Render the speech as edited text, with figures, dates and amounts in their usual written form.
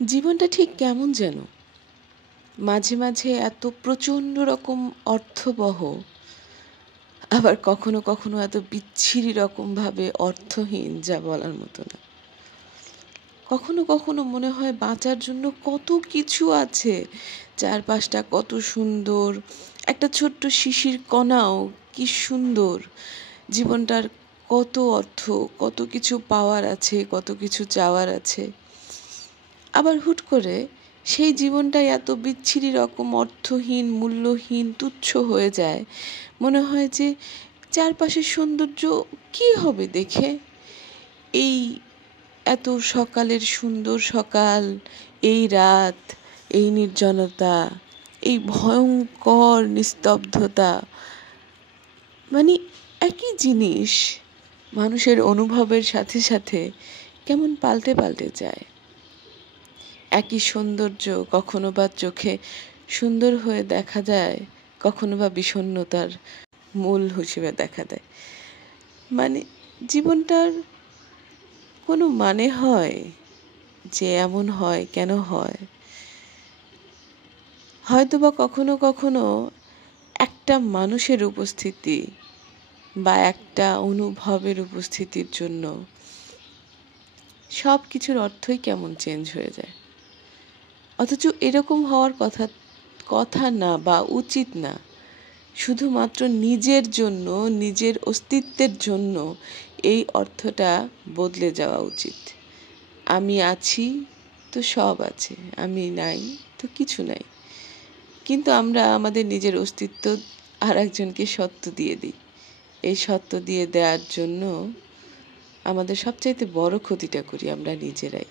জীবনটা ঠিক কেমন যেন, মাঝে মাঝে এত প্রচণ্ড রকম অর্থবহ, আবার কখনো কখনো এত বিচ্ছিরি রকমভাবে অর্থহীন, যা বলার মতো না। কখনো কখনো মনে হয় বাঁচার জন্য কত কিছু আছে, চারপাশটা কত সুন্দর, একটা ছোট্ট শিশির কণাও কি সুন্দর, জীবনটার কত অর্থ, কত কিছু পাওয়ার আছে, কত কিছু চাওয়ার আছে। আবার হুট করে সেই জীবনটাই এত বিচ্ছিরি রকম অর্থহীন, মূল্যহীন, তুচ্ছ হয়ে যায়। মনে হয় যে চারপাশের সৌন্দর্য কী হবে দেখে, এই এত সকালের সুন্দর সকাল, এই রাত, এই নির্জনতা, এই ভয়ঙ্কর নিস্তব্ধতা, মানে একই জিনিস মানুষের অনুভবের সাথে সাথে কেমন পাল্টে পাল্টে যায়। একই সৌন্দর্য কখনো বা চোখে সুন্দর হয়ে দেখা যায়, কখনো বা বিষণ্ণতার মূল হিসেবে দেখা দেয়। মানে জীবনটার কোনো মানে হয় যে এমন হয়, কেন হয়? হয়তো বা কখনো কখনো একটা মানুষের উপস্থিতি বা একটা অনুভবের উপস্থিতির জন্য সব কিছুর অর্থই কেমন চেঞ্জ হয়ে যায়। অথচ এরকম হওয়ার কথা না বা উচিত না। শুধুমাত্র নিজের জন্য, নিজের অস্তিত্বের জন্য এই অর্থটা বদলে যাওয়া উচিত। আমি আছি তো সব আছে, আমি নাই তো কিছু নাই। কিন্তু আমরা আমাদের নিজের অস্তিত্ব আর একজনকে সত্য দিয়ে দিই। এই সত্য দিয়ে দেওয়ার জন্য আমাদের সবচাইতে বড় ক্ষতিটা করি আমরা নিজেরাই।